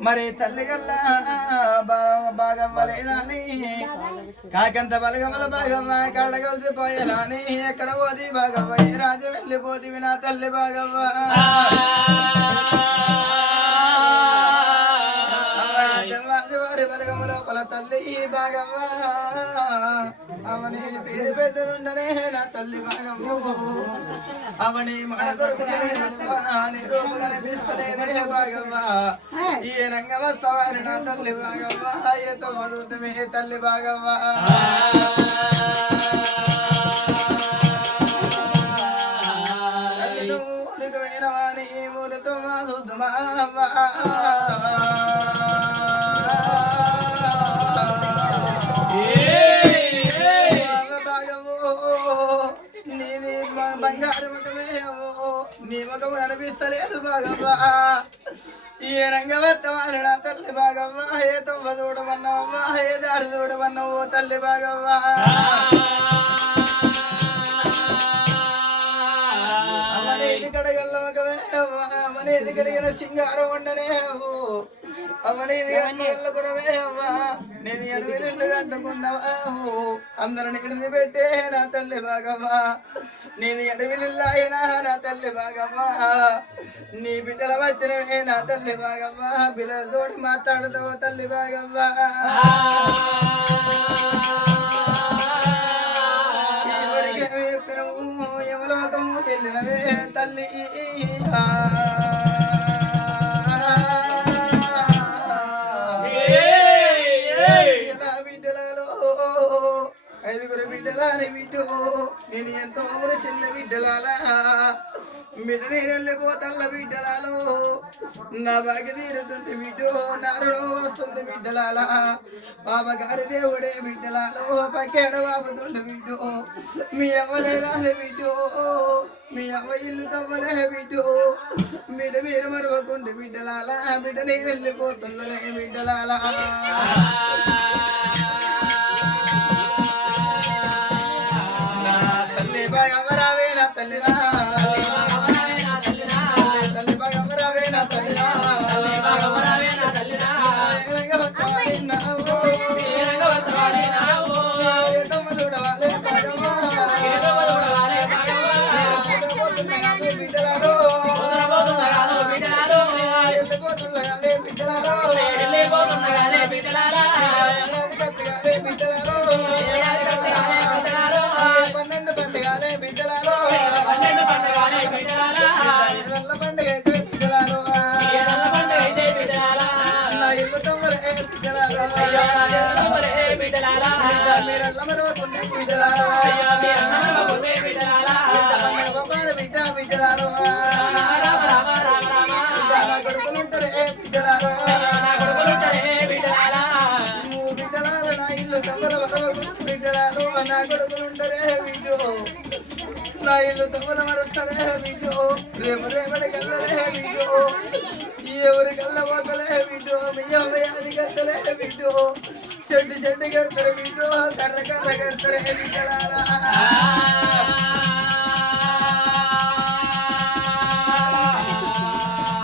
మరి తల్లిగల్లా బాగవ్వలేదని కాకంత బలగమల బాగవ్వ కడగలిసిపోయేదాని ఎక్కడ పోది బాగవ్వ ఏ రాజు వెళ్ళిపోతివి నా తల్లి బాగవ్వ వారి బలగమ లోపల తల్లి బాగవ్వ అవని పేరు పెద్దదుండనే నా తల్లి బాగవ్వ అవని మన దొరుకుతుంది రూపు కనిపిస్తలేదే బాగవ్వ ఈ రంగ వస్తావారి నా తల్లి బాగవ్వ ఏతో మధుతమే తల్లి బాగవ్వ తల్లి ఊరికి వేరవాని ఊరితో మధుమా బంగారు ముఖమేమో నీ ముఖం కనిపిస్తలేదు బాగవ్వ ఏ రంగవత్తమాలు నా తల్లి బాగవ్వ ఏ తొమ్మ చూడమన్నావమ్మా ఏ దారి చూడమన్నావు తల్లి బాగవ్వ అమ్మనేది కడగల్ల ముఖమే అమ్మనేది కడిగిన సింగారం ఉండనేమో అమ్మనేది అన్నెల్ల కురవే అమ్మ నేను ఎనిమిది అంటుకున్నావు అందరిని ఎడిది పెట్టే నా తల్లి బాగవ్వ నేను ఎడవిల్లాయినా నా తల్లి బాగవ్వ నీ బిడ్డల వచ్చినవే నా తల్లి బాగవ్వ బిడ్డలతోటి మాట్లాడుతావు తల్లి బాగవ్వ ఎవరికేమి చెప్పినవు యమలోకము వెళ్ళినవే తల్లి ఐదుగురు బిడ్డలాని బిడ్డు నేను ఎంతో చిన్న బిడ్డలాలా బిడ్డ నేను వెళ్ళిపోతల్ల బిడ్డలాలో నా బాగి తీరుతుంది బిడ్డు నారుడు వస్తుంది బిడ్డలాలా పాపగారి దేవుడే బిడ్డలాలో పక్కేడ బాబుతుండే బిడ్డు మీ అవ్వలేదాని బిడ్డు మీ అవ్వ ఇల్లు తవ్వలే బిడ్డు బిడ్డ మీరు మరవకుండే బిడ్డలాలా బిడ్డ నేను వెళ్ళిపోతున్నదే బిడ్డలాలా బాగవ్వరావే నా తల్లిరా తల్లి బాగవ్వరావే నా తల్లిరా చూడవాలే బిడ్డలాలో నా ఇల్లు తొమ్మల మరస్తాడే బిడ్డు రేపు రేపటి కల్లలే బిడ్డు ఎవరి కల్ల పోతలే బిడ్డు మీ అమ్మయాది కట్టలే బిడ్డు చెడ్డు చెడ్డు కడతారు బిడ్డు కర్ర కర్ర కడతారే బిడ్డలారా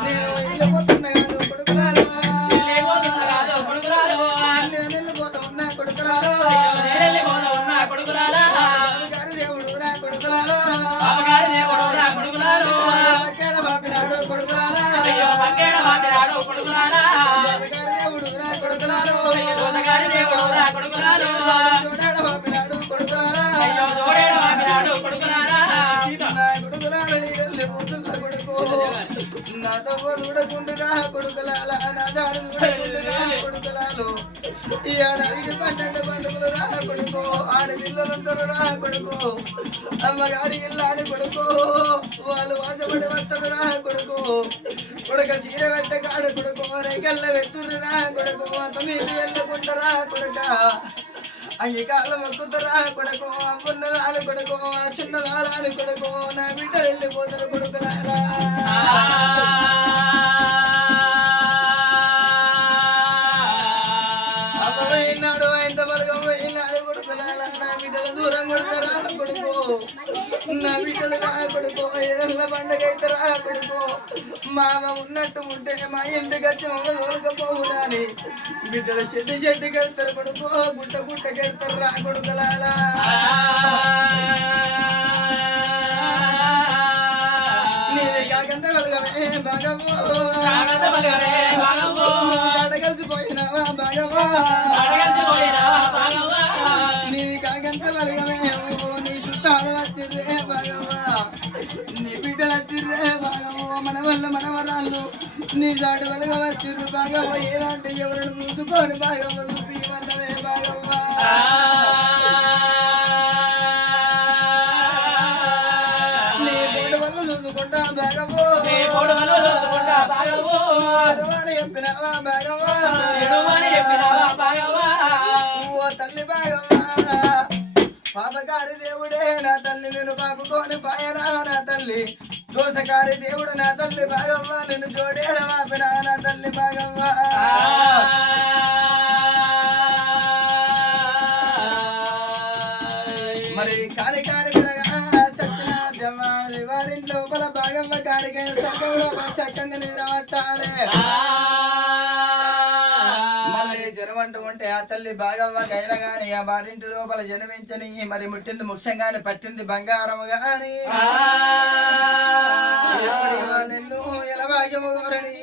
నేను వెళ్ళిపోతున్నా కొడుకులారా నేను వెళ్ళిపోతా ఉన్నా కొడుకులారా నా తమ్ముడు చూడకుండురా కొడుకులాల నా దారు చూడకుండురా కొడుకులాలు ఈ ఏడాదికి 12 పండుగలు రా కొడుకో ఆడపిల్లలుంటారు రా కొడుకు అమ్మగారి ఇల్లాని కొడుకు వాళ్ళు వాచబడి వస్తారు రా కొడుకు కొడుక చీర పెట్ట కాడు కొడుకు రేగల్ల పెట్టురు రా కొడుకు అంత మీద వెళ్ళకుంటారా కొడుక అంగికాలం మొక్కుతారా కొడుకు పున్నలాలు కొడుకు చిన్నలాలని కొడుకు నా బిడ్డ వెళ్ళిపోతారు కొడుకులారా అమ్మయినాడు ఎంత బలగం పోయినాడు కొడుకులారా నా బిడ్డలు దూరం కొడతారా కొడుకు నా బిడ్డలు రా కొడుకు ఏదన్నా పండుగ అయితే రా కొడుకు మామ ఉన్నట్టు ఉంటే మా ఇంటికి వచ్చి తోలకపోవునా అని బిడ్డలు చెట్టుకి వెళ్తారు కొడుకు గుట్టకి వెళ్తారు రా కొడుకులాలా నీది కాకంత బలగమే భగవో కలిసిపోయినావా భగవా నీది కాకంత బలగమే నీ చుట్టాలు వచ్చిర్రే భగవా నీ బిడ్డలు వచ్చిర్రే భగవో మన వల్ల మనవరాళ్ళు నీ జాడు వలగా వచ్చిర్రు భగవ ఏలాంటి ఎవరిని చూసుకొని భగవ చూపిమంటవే భగవ నీ పోటు వల్ల చూసుకుంటా భగవో చెప్పినావా భగవా ఓ తల్లి భగవా పాపకారి దేవుడే నా తల్లి నేను పాపుకొని పాయనా నా తల్లి దోసకారి దేవుడు నా తల్లి భాగవ్వ నిన్ను జోడేడ వాపినా నా తల్లి భాగవ్వ మరి కాని సత్యనాథమ్మ వారింట్లో లోపల భాగవ్వ కారికైన సగంలో చక్కగా నిద్రపట్టాలి జనం అంటూ ఉంటే ఆ తల్లి భాగవ్వకైనా గాని ఆ వారింటి లోపల జన్మించని మరి ముట్టింది ముఖ్యంగాని పట్టింది బంగారము గాని నిన్ను ఎలా భాగ్యము కోరని